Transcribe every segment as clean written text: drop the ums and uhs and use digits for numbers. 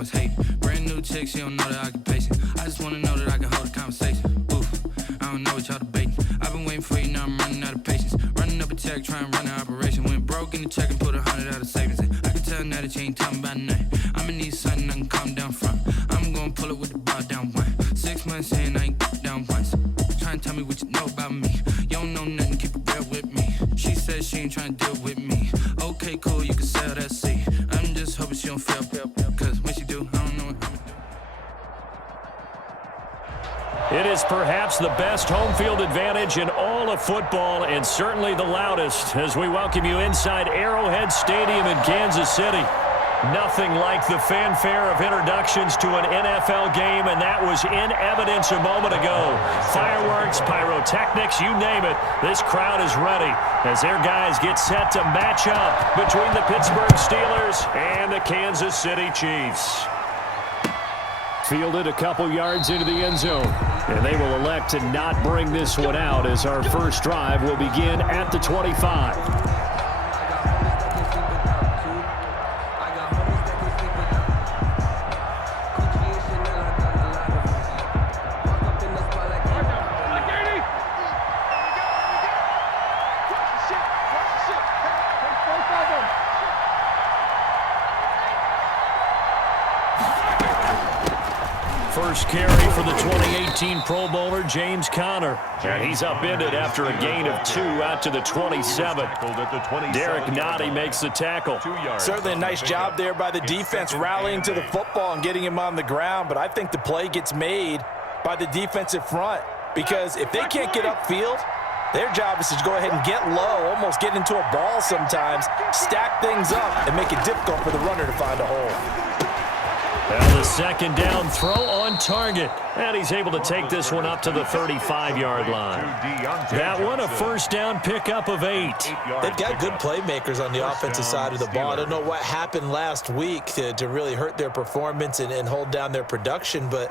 was hate. Brand new chick, she don't know the occupation. I just wanna know that I can hold a conversation. Oof, I don't know what y'all debating. I've been waiting for you, now I'm running out of patience. Running up a check, trying to run an operation. Went broke in the check and put 100 out of savings in. I can tell now that you ain't talking about nothing. I'ma need something I can calm down from. I'm gonna pull it with the bar down one. 6 months in, I ain't down once. Trying to tell me what you know about me. You don't know nothing, keep it real with me. She said she ain't trying to deal with me. Okay, cool, you can sell that seat. I'm just hoping she don't fail, cause when she do, I don't know what I'ma do. It is perhaps the best home field advantage in all of football, and certainly the loudest, as we welcome you inside Arrowhead Stadium in Kansas City. Nothing like the fanfare of introductions to an NFL game, and that was in evidence a moment ago. Fireworks, pyrotechnics, you name it. This crowd is ready as their guys get set to match up between the Pittsburgh Steelers and the Kansas City Chiefs. Fielded a couple yards into the end zone, and they will elect to not bring this one out as our first drive will begin at the 25. First carry for the 2018 Pro Bowler, James Conner. And he's upended after a gain of 2 out to the 27. Derek Nottie makes the tackle. Certainly a nice job there by the defense, rallying to the football and getting him on the ground. But I think the play gets made by the defensive front, because if they can't get upfield, their job is to go ahead and get low, almost get into a ball sometimes, stack things up, and make it difficult for the runner to find a hole. Well, the second down throw on target. And he's able to take this one up to the 35-yard line. That one a first down pickup of 8. They've got good playmakers on the offensive side of the ball. I don't know what happened last week to really hurt their performance and hold down their production, but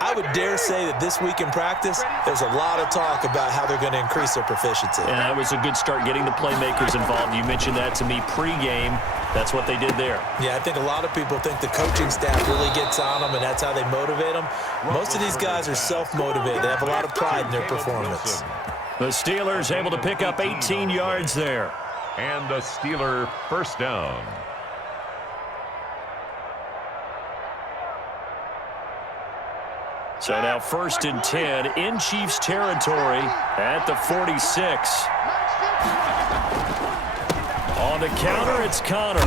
I would dare say that this week in practice, there's a lot of talk about how they're going to increase their proficiency. And that was a good start, getting the playmakers involved. You mentioned that to me pregame. That's what they did there. Yeah, I think a lot of people think the coaching staff really gets on them, and that's how they motivate them. Most of these guys are self-motivated. They have a lot of pride in their performance. The Steelers able to pick up 18 yards there. And the Steeler first down. So now 1st and 10 in Chiefs territory at the 46. On the counter, it's Conner.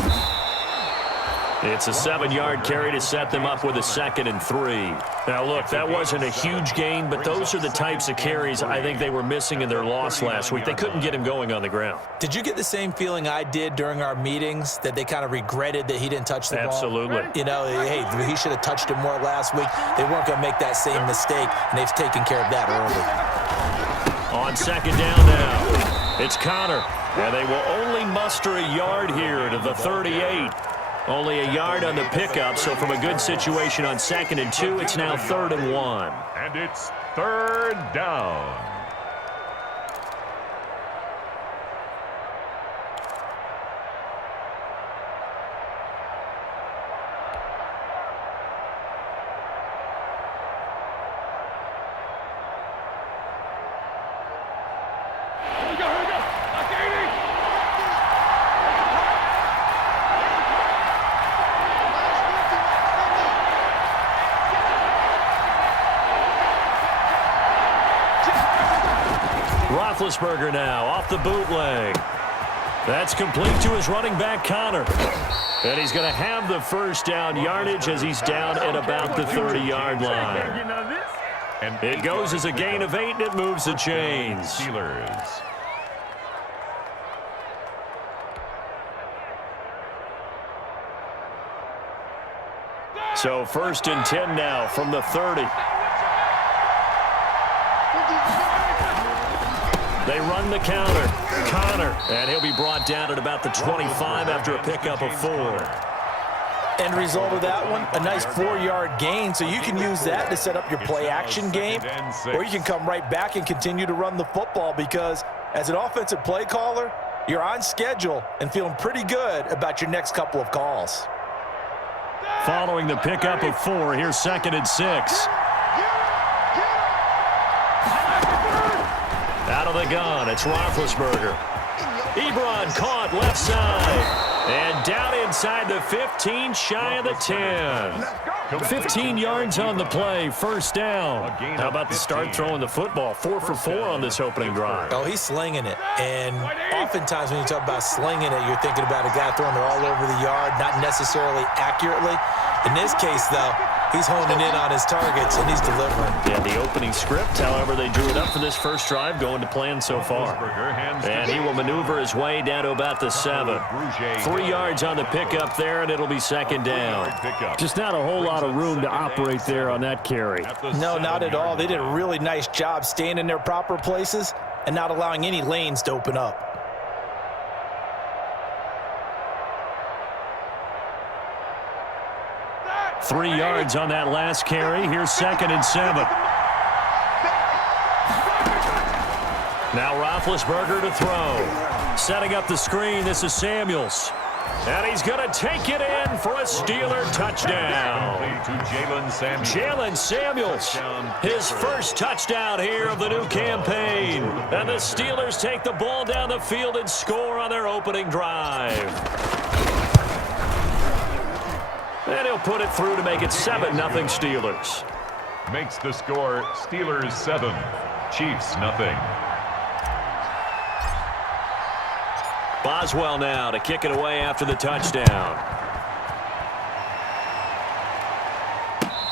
It's a 7-yard carry to set them up with a 2nd and 3. Now, look, that wasn't a huge gain, but those are the types of carries I think they were missing in their loss last week. They couldn't get him going on the ground. Did you get the same feeling I did during our meetings, that they kind of regretted that he didn't touch the ball? Absolutely. You know, hey, he should have touched it more last week. They weren't going to make that same mistake, and they've taken care of that early. On 2nd down now, it's Conner. And they will only muster a yard here to the 38. Only a yard on the pickup, so from a good situation on 2nd and 2, it's now 3rd and 1. And it's 3rd down. Roethlisberger now off the bootleg. That's complete to his running back, Conner. And he's going to have the first down yardage as he's down at about the 30-yard line. It goes as a gain of 8, and it moves the chains. Steelers. So 1st and 10 now from the 30. They run the counter. Conner, and he'll be brought down at about the 25 after a pickup of 4. End result of that one, a nice 4-yard gain, so you can use that to set up your play-action game, or you can come right back and continue to run the football, because as an offensive play caller, you're on schedule and feeling pretty good about your next couple of calls. following the pickup of 4. Here's 2nd and 6. Out of the gun, it's Roethlisberger. Ebron caught left side. And down inside the 15, shy of the 10. 15 yards on the play, first down. How about the start throwing the football? 4 for 4 on this opening drive. Oh, he's slinging it. And oftentimes when you talk about slinging it, you're thinking about a guy throwing it all over the yard, not necessarily accurately. In this case, though, he's honing in on his targets, and he's delivering. Yeah, the opening script, however, they drew it up for this first drive, going to plan so far. And he will maneuver his way down to about the 7. 3 yards on the pickup there, and it'll be 2nd down. Just not a whole lot of room to operate there on that carry. No, not at all. They did a really nice job staying in their proper places and not allowing any lanes to open up. Three yards on that last carry. Here's 2nd and 7. Now Roethlisberger to throw. Setting up the screen, this is Samuels. And he's going to take it in for a Steeler touchdown. Jalen Samuels, his first touchdown here of the new campaign. And the Steelers take the ball down the field and score on their opening drive. And he'll put it through to make it 7-0 Steelers. Makes the score Steelers 7, Chiefs nothing. Boswell now to kick it away after the touchdown.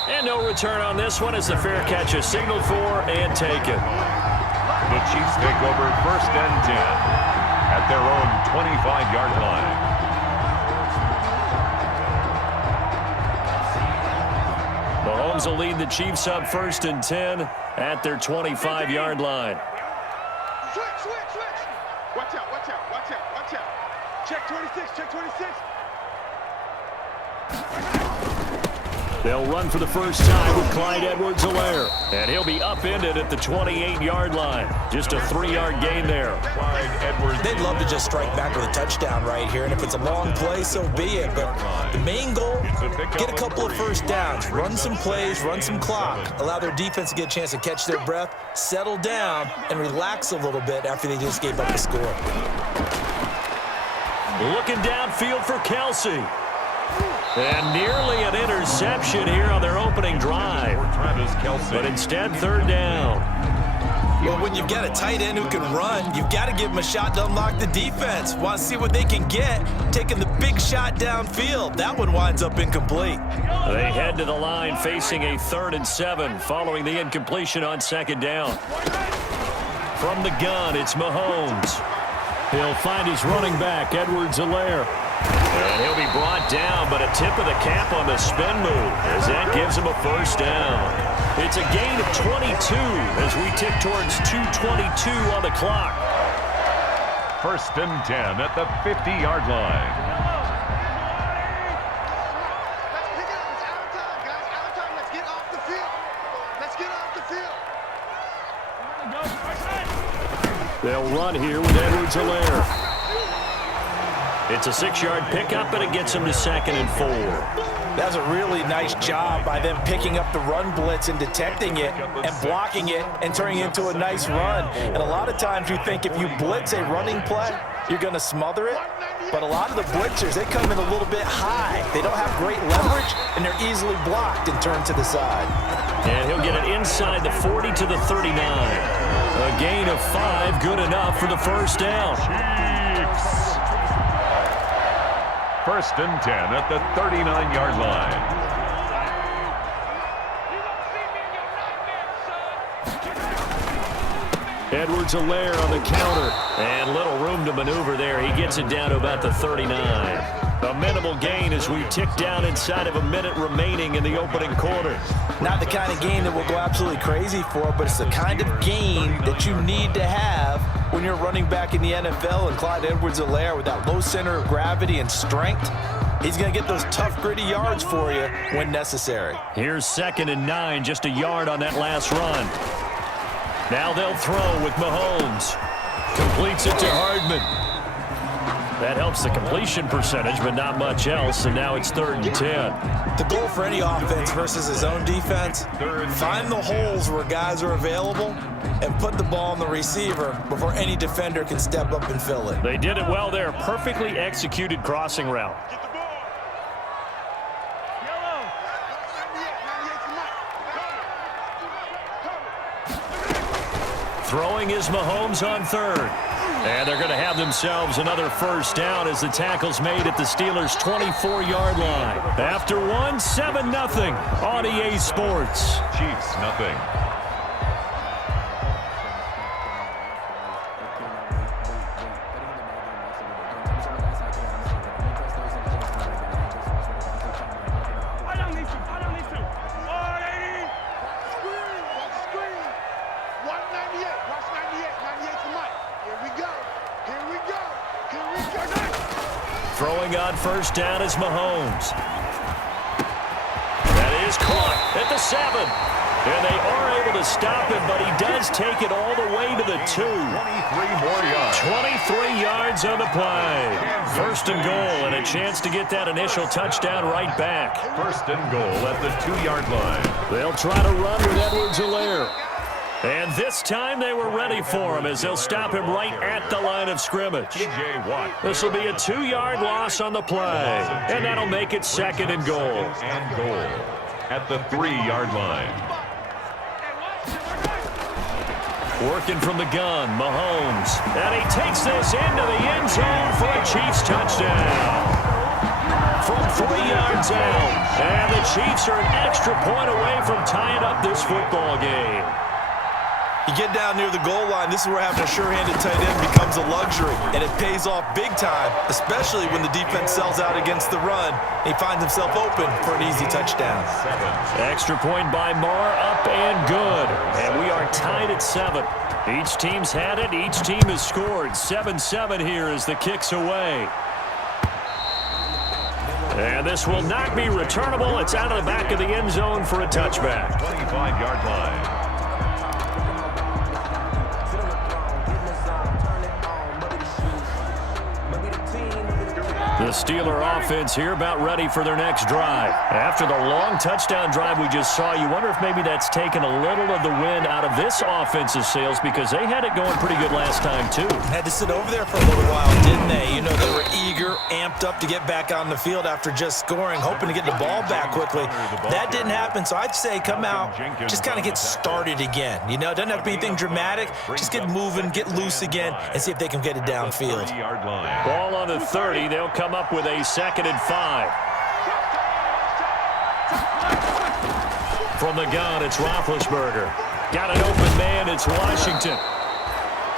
And no return on this one as the fair catch is signaled for and taken. The Chiefs take over 1st and 10 at their own 25-yard line. Mahomes will lead the Chiefs up 1st and 10 at their 25-yard line. Switch. Watch out. Check 26. They'll run for the first time with Clyde Edwards-Helaire. And he'll be upended at the 28-yard line. Just a 3-yard gain there. They'd love to just strike back with a touchdown right here. And if it's a long play, so be it. But the main goal, get a couple of first downs. Run some plays, run some clock. Allow their defense to get a chance to catch their breath, settle down, and relax a little bit after they just gave up the score. Looking downfield for Kelsey. And nearly an interception here on their opening drive. But instead, 3rd down. Well, when you've got a tight end who can run, you've got to give him a shot to unlock the defense. Want to see what they can get, taking the big shot downfield. That one winds up incomplete. They head to the line facing a 3rd and 7 following the incompletion on 2nd down. From the gun, it's Mahomes. He'll find his running back, Edwards-Helaire. And he'll be brought down, but a tip of the cap on the spin move as that gives him a first down. It's a gain of 22 as we tick towards 2:22 on the clock. 1st and 10 at the 50-yard line. Let's pick it up. It's out of time, guys. Out of time. Let's get off the field. They'll run here with Edwards-Helaire. It's a 6-yard pickup, and it gets him to 2nd and 4. That was a really nice job by them picking up the run blitz and detecting it and blocking it and turning it into a nice run. And a lot of times you think if you blitz a running play, you're going to smother it. But a lot of the blitzers, they come in a little bit high. They don't have great leverage, and they're easily blocked and turned to the side. And he'll get it inside the 40 to the 39. A gain of 5, good enough for the first down. Chiefs. 1st and 10 at the 39-yard line. Edwards-Helaire on the counter. And little room to maneuver there. He gets it down to about the 39. A minimal gain as we tick down inside of a minute remaining in the opening quarter. Not the kind of game that we'll go absolutely crazy for, but it's the kind of game that you need to have when you're running back in the NFL. And Clyde Edwards-Helaire, with that low center of gravity and strength, he's going to get those tough, gritty yards for you when necessary. Here's 2nd and 9, just a yard on that last run. Now they'll throw with Mahomes. Completes it to Hardman. That helps the completion percentage, but not much else, and now it's 3rd and 10. The goal for any offense versus his own defense, find the holes where guys are available and put the ball on the receiver before any defender can step up and fill it. They did it well there. Perfectly executed crossing route. Throwing is Mahomes on 3rd. And they're going to have themselves another first down as the tackle's made at the Steelers' 24-yard line. After one, 7-0 on EA Sports. Chiefs, nothing. Throwing on first down is Mahomes. That is caught at the 7. And they are able to stop him, but he does take it all the way to the 2. 23 more yards. 23 yards on the play. First and goal, and a chance to get that initial touchdown right back. First and goal at the 2-yard line. They'll try to run with Edwards-Helaire. And this time they were ready for him as they'll stop him right at the line of scrimmage. T.J. Watt. This will be a 2-yard loss on the play, and that'll make it 2nd and goal. And goal at the 3-yard line. Working from the gun, Mahomes. And he takes this into the end zone for a Chiefs touchdown. From 3 yards out. And the Chiefs are an extra point away from tying up this football game. You get down near the goal line, this is where having a sure-handed tight end becomes a luxury, and it pays off big time, especially when the defense sells out against the run. He finds himself open for an easy touchdown. Extra point by Marr, up and good. And we are tied at 7. Each team's had it. Each team has scored. 7-7 here as the kick's away. And this will not be returnable. It's out of the back of the end zone for a touchback. 25-yard line. The Steeler offense here about ready for their next drive. After the long touchdown drive we just saw, you wonder if maybe that's taken a little of the wind out of this offense's sails because they had it going pretty good last time too. Had to sit over there for a little while, didn't they? You know, they were eager, amped up to get back on the field after just scoring, hoping to get the ball back quickly. That didn't happen, so I'd say come out, just kind of get started again. You know, it doesn't have to be anything dramatic. Just get moving, get loose again, and see if they can get it downfield. Ball on the 30. They'll come up with a 2nd and 5. From the gun, it's Roethlisberger. Got an open man, it's Washington.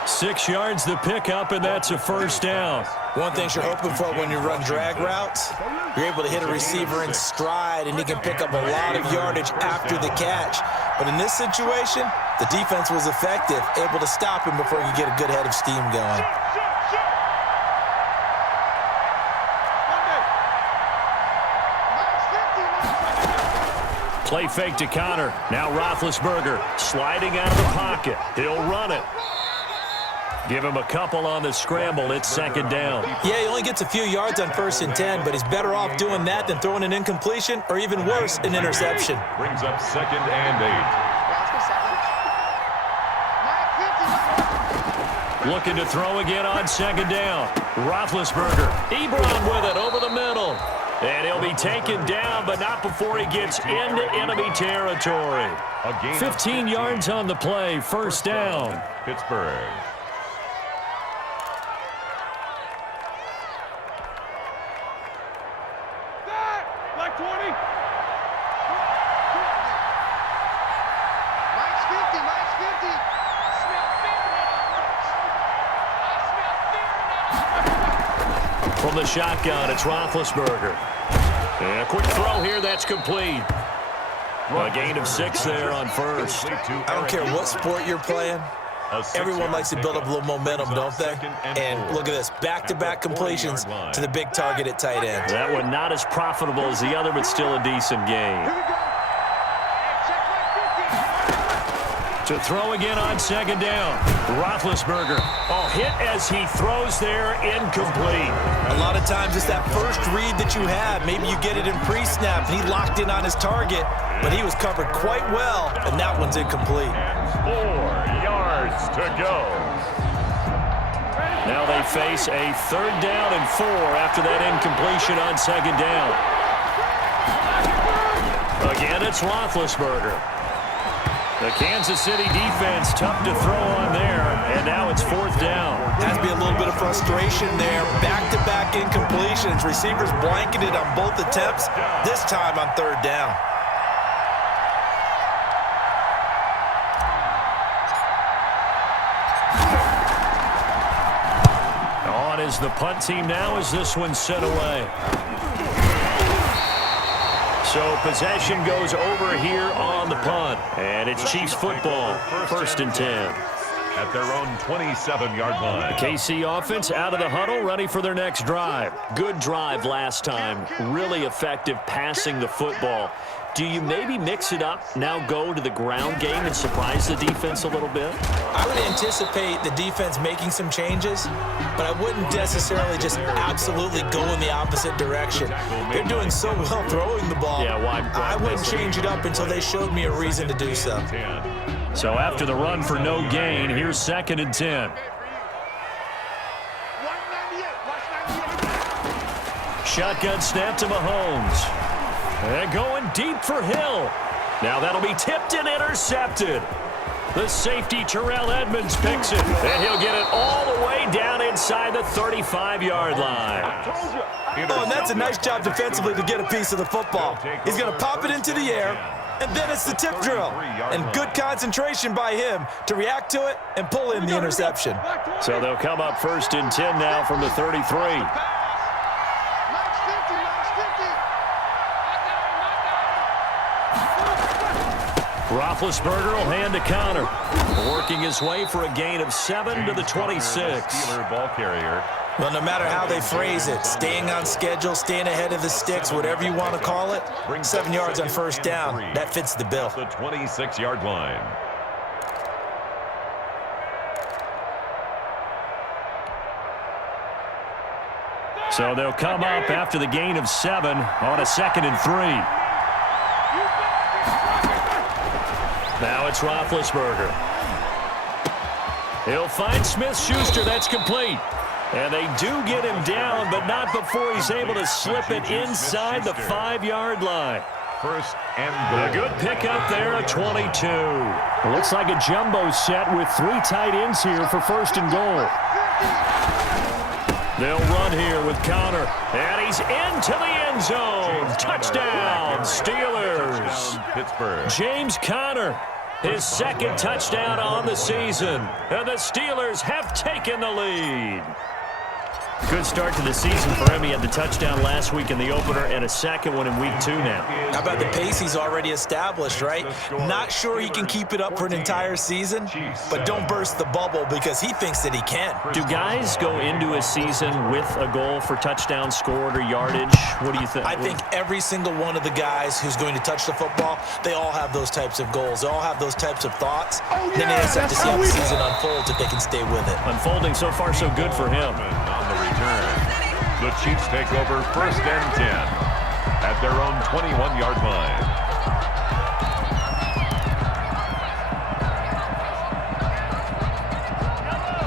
6 yards the pickup, and that's a first down. One thing you're hoping for when you run drag routes, you're able to hit a receiver in stride, and he can pick up a lot of yardage after the catch. But in this situation, the defense was effective, able to stop him before he could get a good head of steam going. Play fake to Connor. Now Roethlisberger sliding out of the pocket. He'll run it. Give him a couple on the scramble. It's 2nd down. Yeah, he only gets a few yards on 1st and 10, but he's better off doing that than throwing an incompletion or even worse, an interception. Brings up 2nd and 8. Looking to throw again on 2nd down. Roethlisberger. Ebron with it over the middle. And he'll be taken down, but not before he gets into enemy territory. 15 yards on the play, first down. Pittsburgh. Black 20. Mike's 50. Mike's 50. From the shotgun, it's Roethlisberger. And a quick throw here, that's complete. A gain of 6 there on first. I don't care what sport you're playing. Everyone likes to build up a little momentum, don't they? And look at this, back-to-back completions to the big target at tight end. That one not as profitable as the other, but still a decent game. To throw again on second down. Roethlisberger. Oh, hit as he throws there, incomplete. A lot of times it's that first read that you have. Maybe you get it in pre-snap, and he locked in on his target, but he was covered quite well, and that one's incomplete. 4 yards to go. Now they face a 3rd down and 4 after that incompletion on second down. Again, it's Roethlisberger. The Kansas City defense tough to throw on there, and now it's 4th down. Has to be a little bit of frustration there. Back-to-back incompletions. Receivers blanketed on both attempts, this time on 3rd down. On is the punt team now as this one's sent away. So possession goes over here on the punt. And it's Chiefs football, 1st and 10. At their own 27-yard line. KC offense out of the huddle, ready for their next drive. Good drive last time. Really effective passing the football. Do you maybe mix it up, now go to the ground game and surprise the defense a little bit? I would anticipate the defense making some changes, but I wouldn't necessarily just absolutely go in the opposite direction. They're doing so well throwing the ball. Yeah, why I wouldn't change it up until they showed me a reason to do so. So after the run for no gain, here's 2nd and 10. Shotgun snap to Mahomes. And going deep for Hill. Now that'll be tipped and intercepted. The safety, Terrell Edmonds, picks it. And he'll get it all the way down inside the 35-yard line. Oh, and that's a nice job defensively to get a piece of the football. He's going to pop it into the air, and then it's the tip drill. And good concentration by him to react to it and pull in the interception. So they'll come up 1st and 10 now from the 33. Roethlisberger will hand to Connor. Working his way for a gain of 7 to the 26. Steeler ball carrier. Well, no matter how they phrase it, staying on schedule, staying ahead of the sticks, whatever you want to call it, 7 yards on 1st down, that fits the bill. The 26-yard line. So they'll come up after the gain of 7 on a 2nd and 3. Now it's Roethlisberger. He'll find Smith-Schuster. That's complete. And they do get him down, but not before he's able to slip it inside the 5-yard line. 1st and goal. A good pickup there at 22. It looks like a jumbo set with 3 tight ends here for 1st and goal. They'll run here with Connor. And he's into the end zone. Touchdown, Steelers. Pittsburgh. James Conner, his 2nd touchdown on the season. And the Steelers have taken the lead. Good start to the season for him. He had the touchdown last week in the opener and a 2nd one in week 2 now. How about the pace he's already established, right? Not sure he can keep it up for an entire season, but don't burst the bubble because he thinks that he can. Do guys go into a season with a goal for touchdown scored or yardage? What do you think? I think every single one of the guys who's going to touch the football, they all have those types of goals. They all have those types of thoughts. Then they just have to see how the season unfolds if they can stay with it. Unfolding so far so good for him. The Chiefs take over 1st and 10 at their own 21-yard line.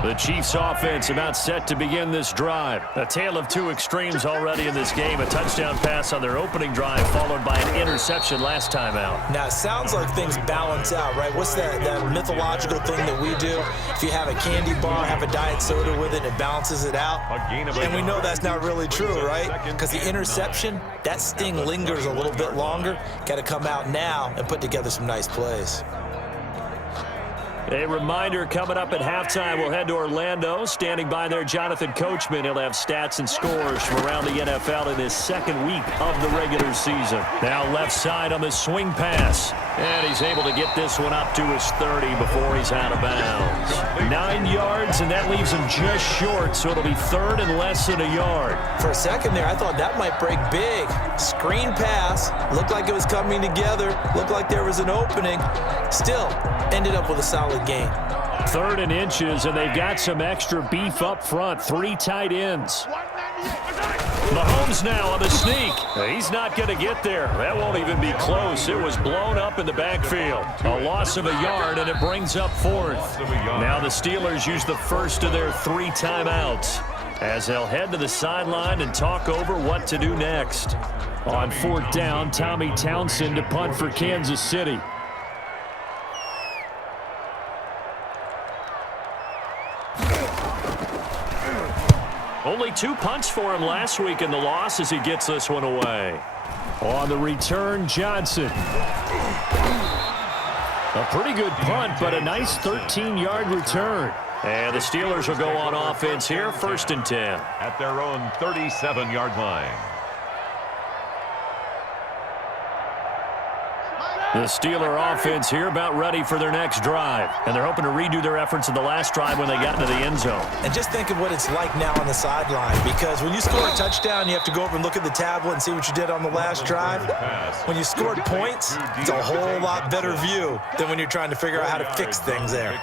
The Chiefs offense about set to begin this drive. A tale of 2 extremes already in this game. A touchdown pass on their opening drive followed by an interception last time out. Now, it sounds like things balance out, right? What's that mythological thing that we do? If you have a candy bar, have a diet soda with it, it balances it out. And we know that's not really true, right? Because the interception, that sting lingers a little bit longer. Got to come out now and put together some nice plays. A reminder coming up at halftime, we'll head to Orlando. Standing by there, Jonathan Coachman. He'll have stats and scores from around the NFL in his 2nd week of the regular season. Now left side on the swing pass. And he's able to get this one up to his 30 before he's out of bounds. 9 yards, and that leaves him just short, so it'll be third and less than a yard. For a second there, I thought that might break big. Screen pass. Looked like it was coming together. Looked like there was an opening. Still, ended up with a solid gain. 3rd and inches, and they've got some extra beef up front. 3 tight ends. Mahomes now on the sneak. He's not going to get there. That won't even be close. It was blown up in the backfield. A loss of a yard, and it brings up 4th. Now the Steelers use the first of their 3 timeouts as they'll head to the sideline and talk over what to do next. On 4th down, Tommy Townsend to punt for Kansas City. Only 2 punts for him last week in the loss as he gets this one away. On the return, Johnson. A pretty good punt, but a nice 13-yard return. And the Steelers will go on offense here, 1st and 10. At their own 37-yard line. The Steeler offense here about ready for their next drive. And they're hoping to redo their efforts in the last drive when they got into the end zone. And just think of what it's like now on the sideline, because when you score a touchdown, you have to go over and look at the tablet and see what you did on the last drive. When you scored points, it's a whole lot better view than when you're trying to figure out how to fix things there.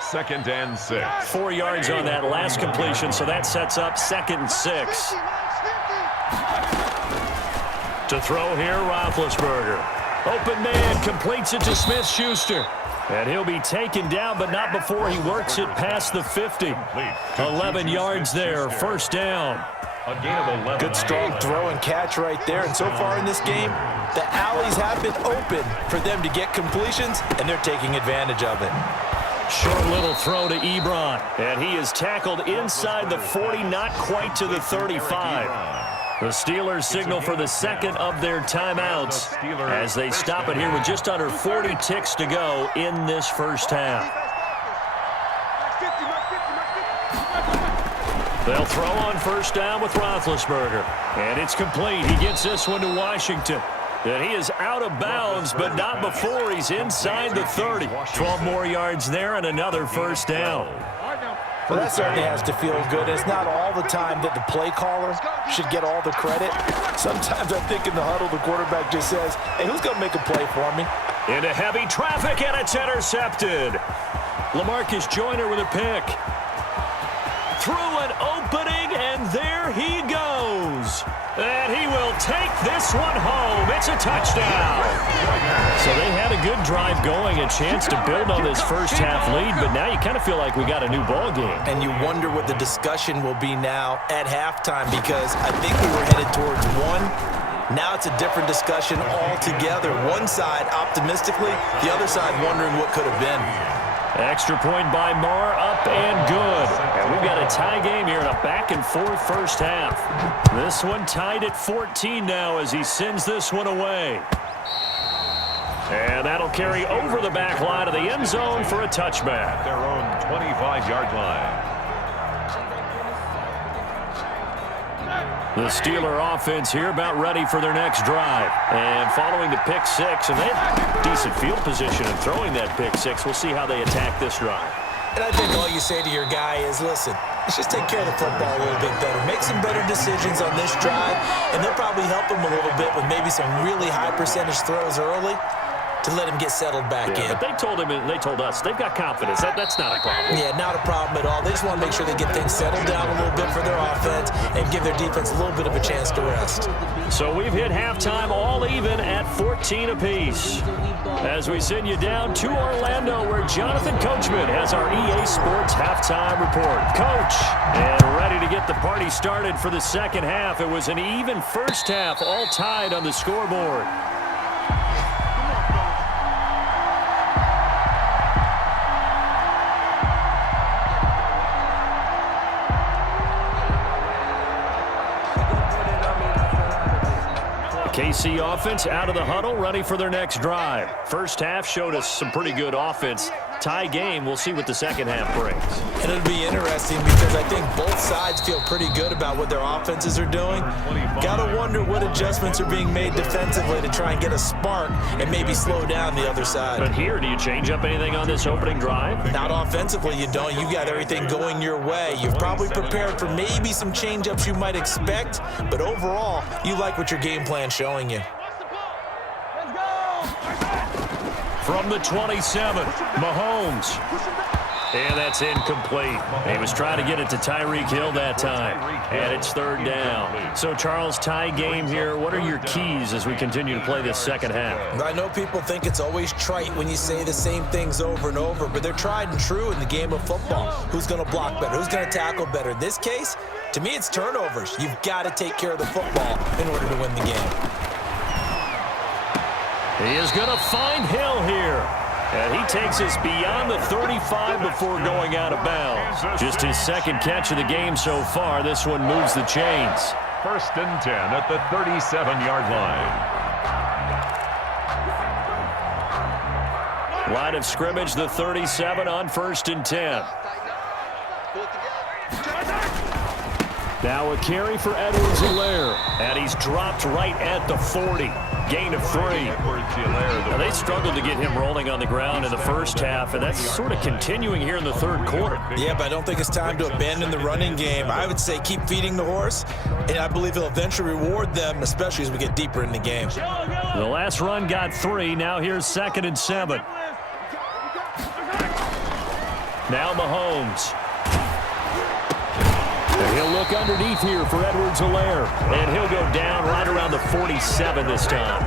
2nd and 6. 4 yards on that last completion, so that sets up 2nd and 6. To throw here, Roethlisberger. Open man, completes it to Smith-Schuster. And he'll be taken down, but not before he works it past the 50. 11 yards there, 1st down. A gain of 11. Good strong throw and catch right there. And so far in this game, the alleys have been open for them to get completions, and they're taking advantage of it. Short little throw to Ebron. And he is tackled inside the 40, not quite to the 35. The Steelers signal for the 2nd of their timeouts as they stop it here with just under 40 ticks to go in this first half. They'll throw on 1st down with Roethlisberger. And it's complete. He gets this one to Washington. And he is out of bounds, but not before he's inside the 30. 12 more yards there and another 1st down. Well, that certainly has to feel good. It's not all the time that the play caller should get all the credit. Sometimes I think in the huddle, the quarterback just says, hey, who's going to make a play for me? Into heavy traffic, and it's intercepted. LaMarcus Joyner with a pick. Through an opening, and there he goes. And he will take this one home. It's a touchdown. So they had a good drive going, a chance to build on this first half lead, but now you kind of feel like we got a new ball game. And you wonder what the discussion will be now at halftime, because I think we were headed towards 1. Now it's a different discussion altogether. One side optimistically, the other side wondering what could have been. Extra point by Marr, up and good. And we've got a tie game here in a back-and-forth first half. This one tied at 14 now as he sends this one away. And that'll carry over the back line of the end zone for a touchback. Their own 25-yard line. The Steeler offense here about ready for their next drive. And following the pick 6, and they have decent field position in throwing that pick 6. We'll see how they attack this drive. And I think all you say to your guy is, listen, let's just take care of the football a little bit better. Make some better decisions on this drive, and they'll probably help him a little bit with maybe some really high percentage throws early to let him get settled back in. But they told him and they told us they've got confidence. That's not a problem. Yeah, not a problem at all. They just want to make sure they get things settled down a little bit for their offense and give their defense a little bit of a chance to rest. So we've hit halftime all even at 14 apiece. As we send you down to Orlando, where Jonathan Coachman has our EA Sports halftime report. Coach, and ready to get the party started for the second half. It was an even first half, all tied on the scoreboard. KC offense out of the huddle, ready for their next drive. First half showed us some pretty good offense. Tie game. We'll see what the second half brings. And it'll be interesting because I think both sides feel pretty good about what their offenses are doing. Gotta wonder what adjustments are being made defensively to try and get a spark and maybe slow down the other side. But here, do you change up anything on this opening drive? Not offensively, you don't. You got everything going your way. You've probably prepared for maybe some change-ups you might expect, but overall, you like what your game plan's showing you. From the 27, Mahomes. And that's incomplete. He was trying to get it to Tyreek Hill that time. And it's third down. So, Charles, tie game here. What are your keys as we continue to play this second half? I know people think it's always trite when you say the same things over and over, but they're tried and true in the game of football. Who's going to block better? Who's going to tackle better? In this case, to me, it's turnovers. You've got to take care of the football in order to win the game. He is going to find Hill here. And he takes us beyond the 35 before going out of bounds. Just his second catch of the game so far. This one moves the chains. 1st and 10 at the 37-yard line. Line of scrimmage, the 37 on 1st and 10. Now a carry for Edwards-Helaire. And he's dropped right at the 40. Gain of 3. Now they struggled to get him rolling on the ground in the first half, and that's sort of continuing here in the third quarter. Yeah, but I don't think it's time to abandon the running game. I would say keep feeding the horse, and I believe he'll eventually reward them, especially as we get deeper in the game. The last run got 3. Now here's 2nd and 7. Now Mahomes. And he'll look underneath here for Edwards-Helaire. And he'll go down right around the 47 this time.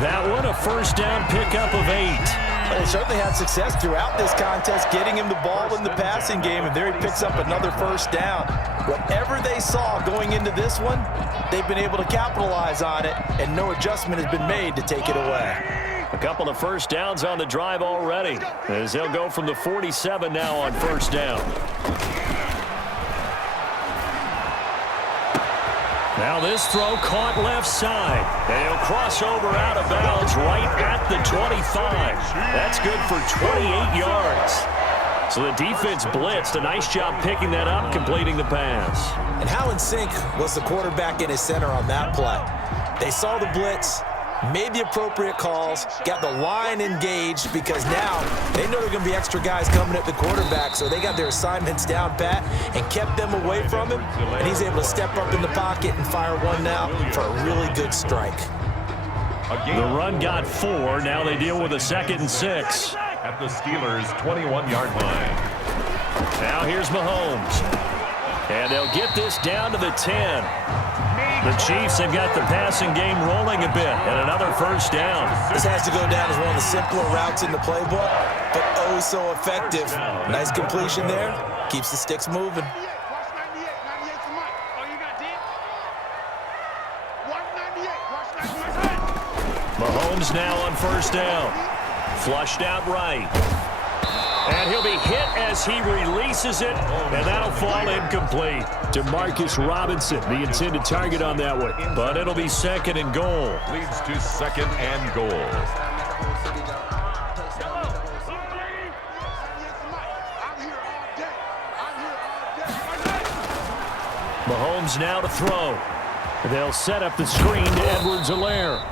That one a first down pickup of 8. Well, they certainly had success throughout this contest, getting him the ball in the passing game, and there he picks up another first down. Whatever they saw going into this one, they've been able to capitalize on it, and no adjustment has been made to take it away. A couple of first downs on the drive already, as they'll go from the 47 now on first down. Now this throw caught left side. And he'll cross over out of bounds right at the 25. That's good for 28 yards. So the defense blitzed. A nice job picking that up, completing the pass. And how in sync was the quarterback in his center on that play? They saw the blitz, made the appropriate calls, got the line engaged, because now they know there are going to be extra guys coming at the quarterback, so they got their assignments down pat and kept them away from him, and he's able to step up in the pocket and fire one now for a really good strike. The run got 4. Now they deal with a 2nd and 6. At the Steelers' 21-yard line. Now here's Mahomes. And they'll get this down to the 10. The Chiefs have got the passing game rolling a bit, and another first down. This has to go down as one of the simpler routes in the playbook, but oh so effective. Nice completion there. Keeps the sticks moving. Mahomes now on first down. Flushed out right. And he'll be hit as he releases it, and that'll fall incomplete. Demarcus Robinson, the intended target on that one. But it'll be 2nd and goal. Leads to 2nd and goal. Mahomes now to throw. They'll set up the screen to Edwards-Helaire.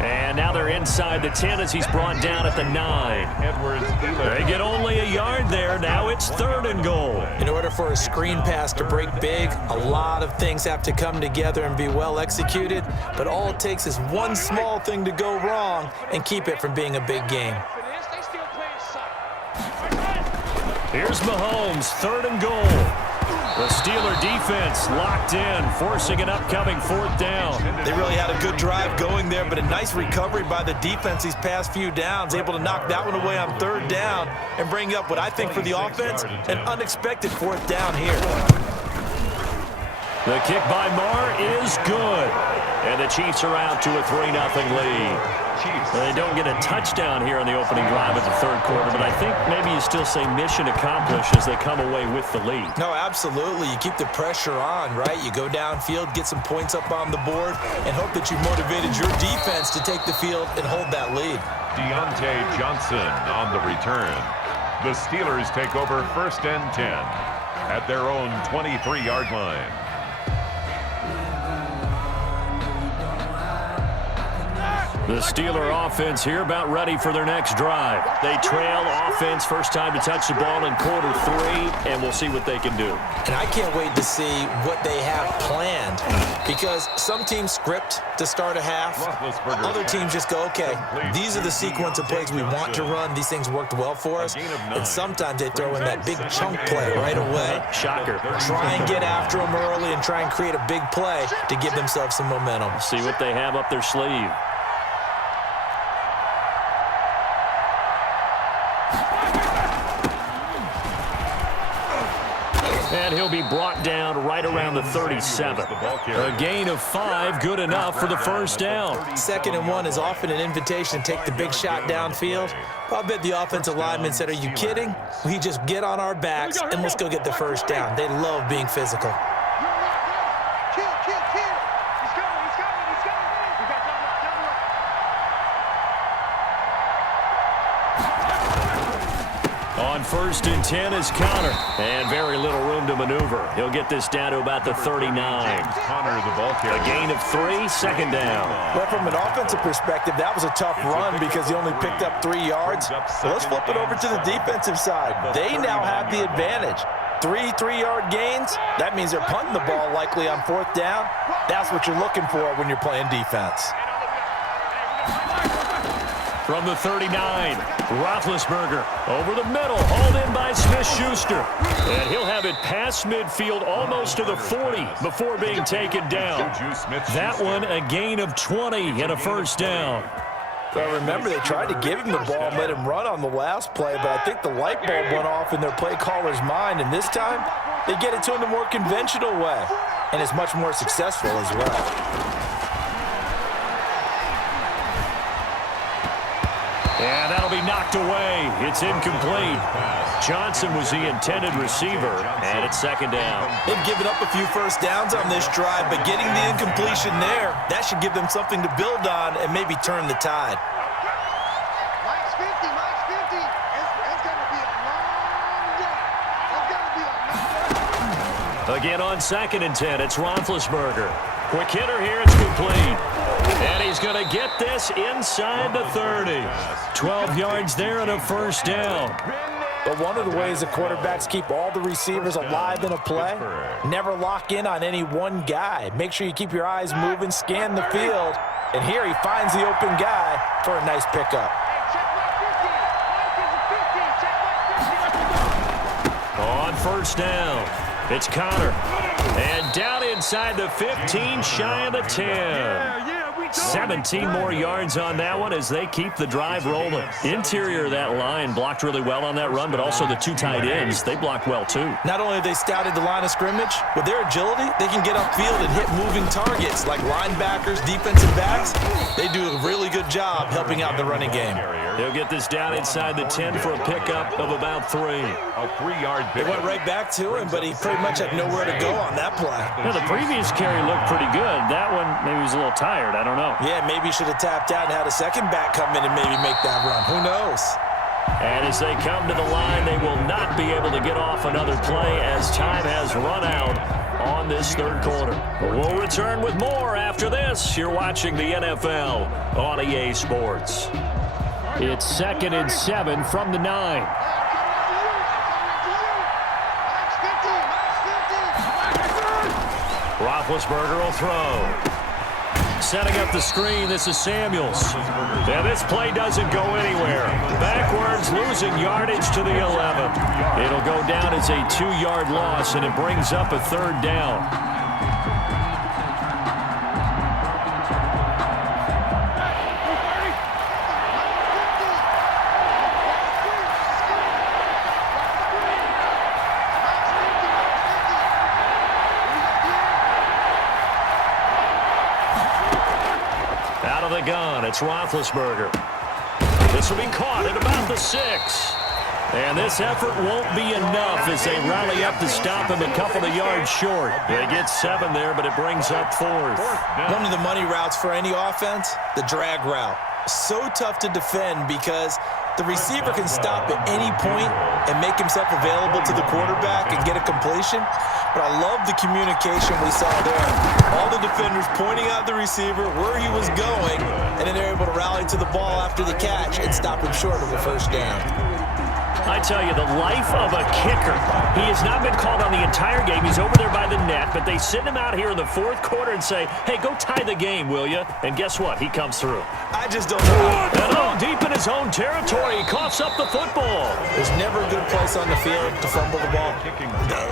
And now they're inside the 10 as he's brought down at the 9. They get only a yard there. Now it's 3rd and goal. In order for a screen pass to break big, a lot of things have to come together and be well executed, but all it takes is one small thing to go wrong and keep it from being a big game. Here's Mahomes, 3rd and goal. The Steeler defense locked in, forcing an upcoming 4th down. They really had a good drive going there, but a nice recovery by the defense these past few downs, able to knock that one away on 3rd down and bring up what I think for the offense, an unexpected 4th down here. The kick by Marr is good. And the Chiefs are out to a 3-0 lead. They don't get a touchdown here in the opening drive of the third quarter, but I think maybe you still say mission accomplished as they come away with the lead. No, absolutely. You keep the pressure on, right? You go downfield, get some points up on the board, and hope that you motivated your defense to take the field and hold that lead. Deontay Johnson on the return. The Steelers take over 1st and 10 at their own 23-yard line. The Steeler offense here about ready for their next drive. They trail offense, first time to touch the ball in quarter 3, and we'll see what they can do. And I can't wait to see what they have planned, because some teams script to start a half. Other teams just go, okay, these are the sequence of plays we want to run. These things worked well for us. And sometimes they throw in that big chunk play right away. Shocker. Try and get after them early and try and create a big play to give themselves some momentum. See what they have up their sleeve. And he'll be brought down right around the 37. A gain of 5, good enough for the first down. 2nd and 1 is often an invitation to take the big shot downfield. I'll bet the offensive lineman said, are you kidding? We just get on our backs and let's go get the first down. They love being physical. Kill. He's coming. We got double up. On 1st and 10 is Connor. And very little room to maneuver. He'll get this down to about the 39. Connor, the ball carrier. A gain of 3, 2nd down. Well, from an offensive perspective, that was a tough run because he only picked up 3 yards. So let's flip it over to the defensive side. They now have the advantage. 3 3-yard gains. That means they're punting the ball likely on 4th down. That's what you're looking for when you're playing defense. From the 39, Roethlisberger over the middle, hauled in by Smith-Schuster. And he'll have it past midfield almost to the 40 before being taken down. That one a gain of 20 and a first down. Well, remember, they tried to give him the ball and let him run on the last play, but I think the light bulb went off in their play caller's mind, and this time they get it to him the more conventional way, and it's much more successful as well. And that'll be knocked away. It's incomplete. Johnson was the intended receiver, and it's 2nd down. They've given up a few first downs on this drive, but getting the incompletion there, that should give them something to build on and maybe turn the tide. Mike's 50. It's going to be a long day. It's going to be a long day. Again on 2nd and 10, it's Roethlisberger. Quick hitter here, it's complete. And he's going to get this inside the 30. 12 yards there and a first down. But one of the ways the quarterbacks keep all the receivers alive in a play, never lock in on any one guy. Make sure you keep your eyes moving, scan the field. And here he finds the open guy for a nice pickup. On 1st down, it's Connor. And down inside the 15, shy of the 10. 17 more yards on that one as they keep the drive rolling. Interior of that line blocked really well on that run, but also the 2 tight ends, they blocked well too. Not only have they scouted the line of scrimmage, with their agility, they can get upfield and hit moving targets like linebackers, defensive backs. They do a really good job helping out the running game. He'll get this down inside the 10 for a pickup of about 3. A 3-yard It went right back to him, but he pretty much had nowhere to go on that play. Now, the previous carry looked pretty good. That one, maybe he was a little tired. I don't know. Yeah, maybe he should have tapped out and had a second back come in and maybe make that run. Who knows? And as they come to the line, they will not be able to get off another play as time has run out on this 3rd quarter. We'll return with more after this. You're watching the NFL on EA Sports. It's 2nd and 7 from the 9. Roethlisberger will throw. Setting up the screen, this is Samuels. And this play doesn't go anywhere. Backwards, losing yardage to the 11. It'll go down as a 2-yard loss, and it brings up a 3rd down. Out of the gun, it's Roethlisberger. This will be caught at about the 6. And this effort won't be enough as they rally up to stop him a couple of yards short. They get 7 there, but it brings up 4th. One of the money routes for any offense, the drag route. So tough to defend because The receiver can stop at any point and make himself available to the quarterback and get a completion. But I love the communication we saw there. All the defenders pointing out the receiver, where he was going, and then they're able to rally to the ball after the catch and stop him short of a first down. I tell you, the life of a kicker. He has not been called on the entire game. He's over there by the net, but they send him out here in the fourth quarter and say, hey, go tie the game, will you? And guess what? He comes through. I just don't know. And deep in his own territory, he coughs up the football. There's never a good place on the field to fumble the ball.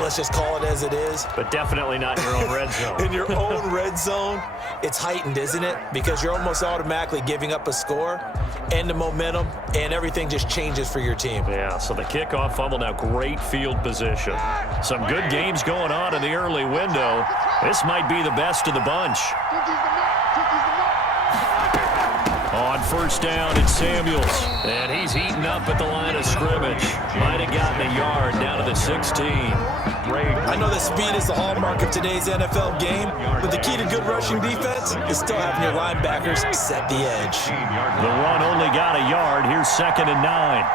Let's just call it as it is. But definitely not in your own red zone. In your own red zone, it's heightened, isn't it? Because you're almost automatically giving up a score and the momentum, and everything just changes for your team. Yeah, so the kickoff fumble, now great field position. Some good games going on in the early window. This might be the best of the bunch. On first down, it's Samuels. And he's eaten up at the line of scrimmage. Might have gotten a yard down to the 16. I know that speed is the hallmark of today's NFL game, but the key to good rushing defense is still having your linebackers set the edge. The run only got a yard. Here's 2nd and 9.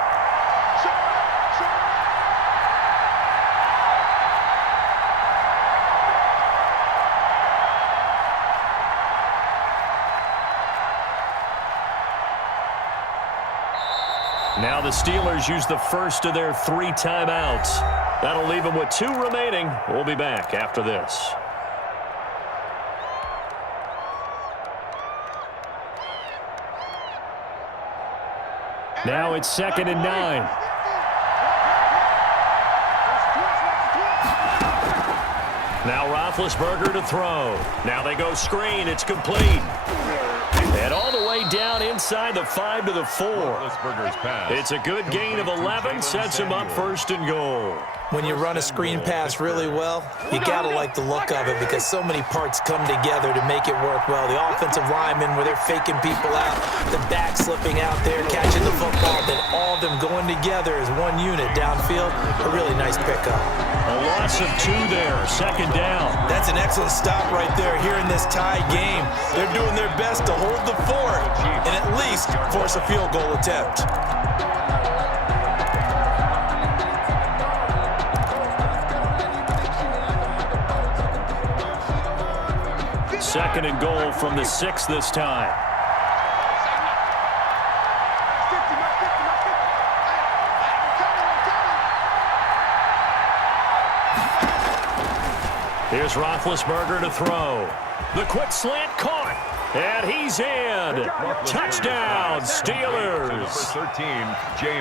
Now the Steelers use the first of their 3 timeouts. That'll leave them with 2 remaining. We'll be back after this. Now it's 2nd and 9. Now Roethlisberger to throw. Now they go screen. It's complete. And all the way down inside the 5 to the 4. It's a good gain of 11, sets him up 1st and goal. When you run a screen pass really well, you got to like the look of it because so many parts come together to make it work well. The offensive linemen, where they're faking people out, the back slipping out there, catching the football, then all of them going together as one unit downfield. A really nice pickup. A loss of 2 there, 2nd down. That's an excellent stop right there here in this tie game. They're doing their best to hold the fort and at least force a field goal attempt. Second and goal from the 6 this time. Here's Roethlisberger to throw. The quick slant caught. And he's in. Touchdown, Steelers.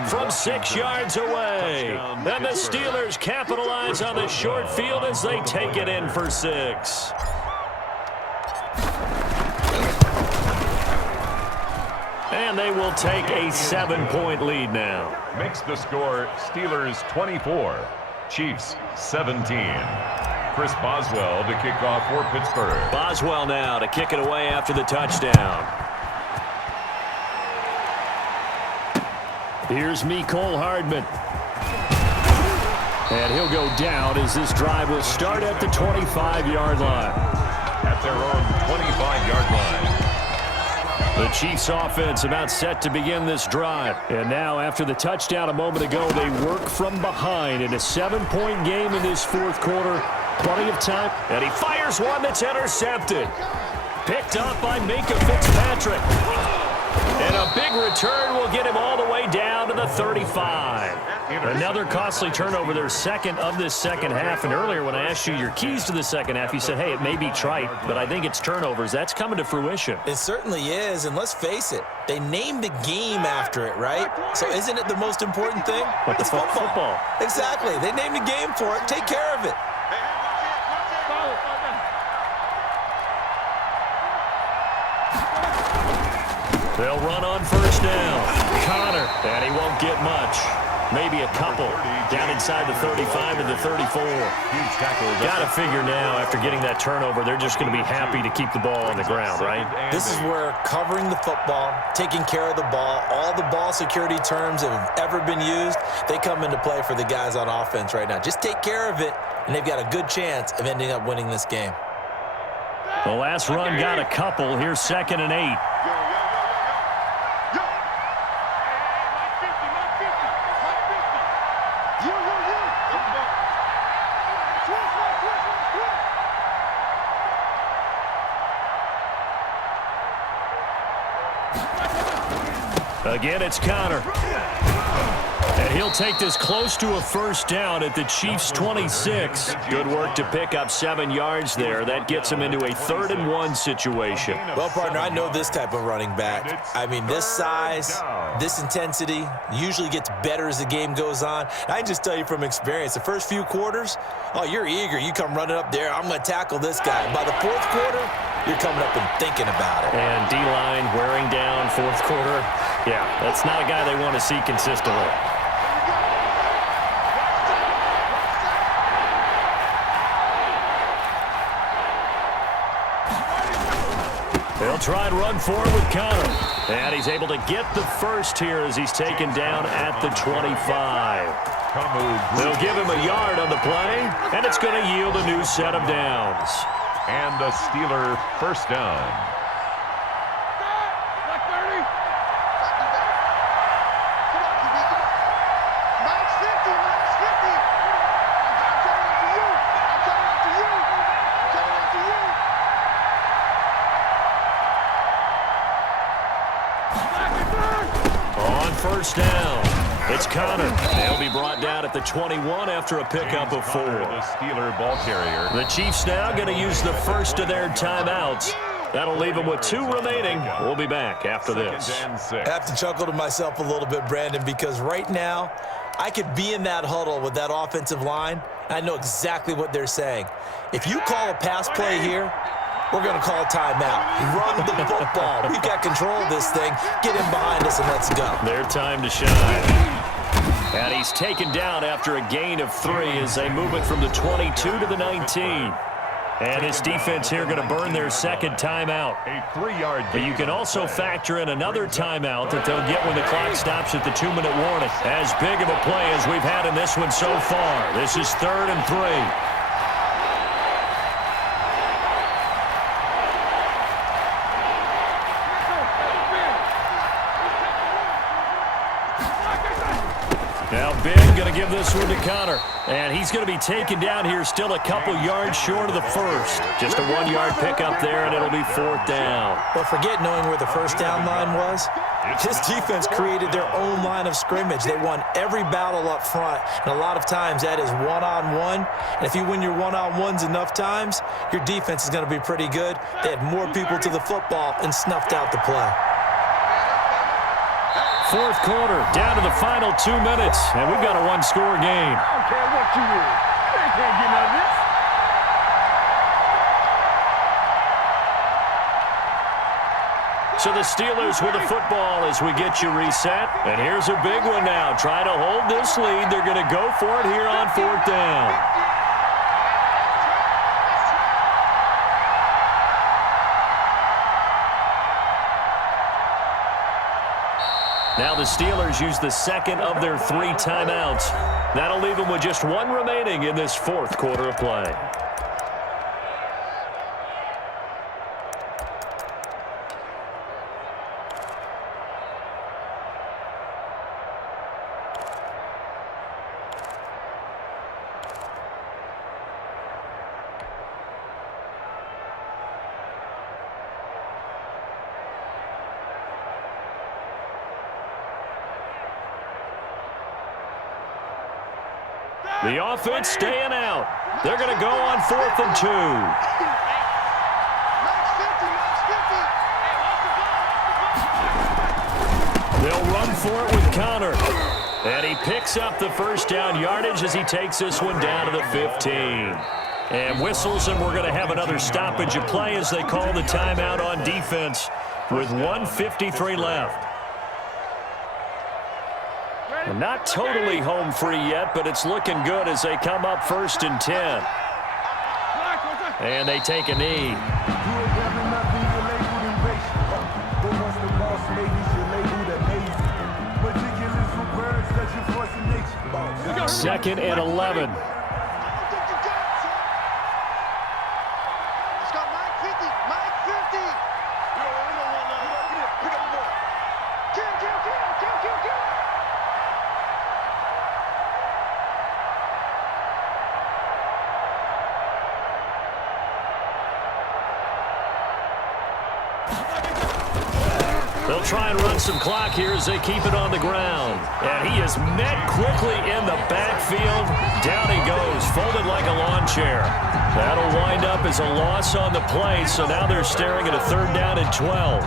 From 6 yards away. And the Steelers capitalize on the short field as they take it in for 6. And they will take a 7-point lead now. Makes the score Steelers 24, Chiefs 17. Chris Boswell to kick off for Pittsburgh. Boswell now to kick it away after the touchdown. Here's Mecole Hardman. And he'll go down as this drive will start at the 25-yard line. At their own 25-yard line. The Chiefs offense about set to begin this drive. And now after the touchdown a moment ago, they work from behind in a 7-point game in this 4th quarter. Plenty of time. And he fires one that's intercepted. Picked up by Minkah Fitzpatrick. And a big return will get him all the way down to the 35. Another costly turnover, their 2nd of this 2nd half. And earlier when I asked you your keys to the 2nd half, you said, hey, it may be trite, but I think it's turnovers. That's coming to fruition. It certainly is, and let's face it, they named the game after it, right? So isn't it the most important thing? But it's football. Exactly. They named the game for it. Take care of it. They'll run on first down. Connor, and he won't get much. Maybe a couple down inside the 35 and the 34. Got to figure now, after getting that turnover, they're just going to be happy to keep the ball on the ground, right? This is where covering the football, taking care of the ball, all the ball security terms that have ever been used, they come into play for the guys on offense right now. Just take care of it, and they've got a good chance of ending up winning this game. The last run got a couple. Here's 2nd and 8. You. Again, it's Connor. And he'll take this close to a first down at the Chiefs' 26. Good work to pick up 7 yards there. That gets him into a 3rd-and-1 situation. Well, partner, I know this type of running back. I mean, this size, this intensity usually gets better as the game goes on. I can just tell you from experience, the first few quarters, oh, you're eager. You come running up there, I'm going to tackle this guy. By the 4th quarter, you're coming up and thinking about it. And D-line wearing down 4th quarter. Yeah, that's not a guy they want to see consistently. They'll try and run forward with Connor. And he's able to get the first here as he's taken down at the 25. They'll give him a yard on the play, and it's going to yield a new set of downs. And a Steeler first down. First down. It's Connor. He'll be brought down at the 21 after a pickup of 4. The Steeler ball carrier. The Chiefs now going to use the first of their timeouts. That'll leave them with 2 remaining. We'll be back after this. I have to chuckle to myself a little bit, Brandon, because right now I could be in that huddle with that offensive line. I know exactly what they're saying. If you call a pass play here, we're going to call a timeout. Run the football. We've got control of this thing. Get in behind us and let's go. Their time to shine. And he's taken down after a gain of 3 as they move it from the 22 to the 19. And this defense here going to burn their second timeout. A 3-yard But you can also factor in another timeout that they'll get when the clock stops at the 2-minute warning. As big of a play as we've had in this one so far. This is 3rd and 3. Now Ben going to give this one to Connor. And he's going to be taken down here still a couple yards short of the first. Just a 1-yard pickup there, and it'll be 4th down. Well, forget knowing where the first down line was. This defense created their own line of scrimmage. They won every battle up front, and a lot of times that is one-on-one. And if you win your one-on-ones enough times, your defense is going to be pretty good. They had more people to the football and snuffed out the play. 4th quarter, down to the final 2 minutes, and we've got a 1-score game. I don't care what you is. They can't get none of this. So the Steelers with the football as we get you reset. And here's a big one now. Trying to hold this lead. They're going to go for it here on 4th down. Now the Steelers use the second of their 3 timeouts. That'll leave them with just 1 remaining in this 4th quarter of play. The offense staying out. They're going to go on 4th and 2. They'll run for it with Connor. And he picks up the first down yardage as he takes this one down to the 15. And whistles, and we're going to have another stoppage of play as they call the timeout on defense with 1:53 left. Not totally home free yet, but it's looking good as they come up 1st and 10. And they take a knee. Second and 11. They'll try and run some clock here as they keep it on the ground. And he is met quickly in the backfield. Down he goes, folded like a lawn chair. That'll wind up as a loss on the play, so now they're staring at a 3rd down and 12.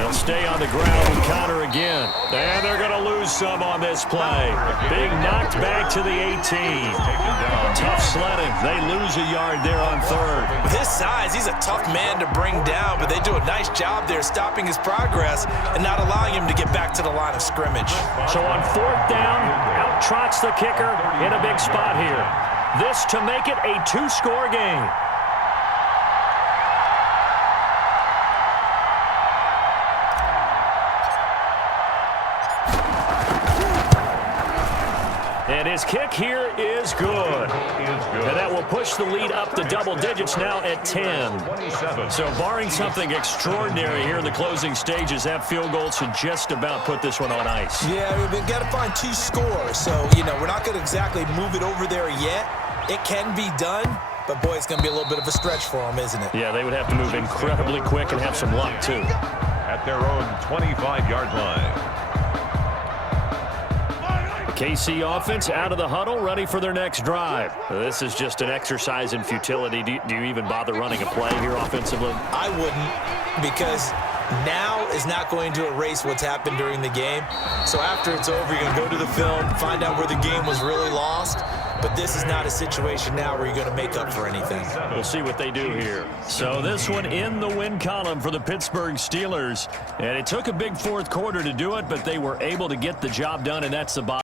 They'll stay on the ground and counter again. And they're going to lose some on this play. Being knocked back to the 18. Tough sledding. They lose a yard there on 3rd. With his size, he's a tough man to bring down, but they do a nice job there stopping his progress and not allowing him to get back to the line of scrimmage. So on 4th down, out trots the kicker in a big spot here. This to make it a 2-score game. And his kick here is good. And that will push the lead up to double digits now at 10. So barring something extraordinary here in the closing stages, that field goal should just about put this one on ice. Yeah, we've got to find 2 scores. So, we're not going to exactly move it over there yet. It can be done, but boy, it's going to be a little bit of a stretch for them, isn't it? Yeah, they would have to move incredibly quick and have some luck, too. At their own 25-yard line. KC offense out of the huddle, ready for their next drive. This is just an exercise in futility. Do you even bother running a play here offensively? I wouldn't, because now is not going to erase what's happened during the game. So after it's over, you're going to go to the film, find out where the game was really lost. But this is not a situation now where you're going to make up for anything. We'll see what they do here. So this one in the win column for the Pittsburgh Steelers. And it took a big 4th quarter to do it, but they were able to get the job done, and that's the bottom.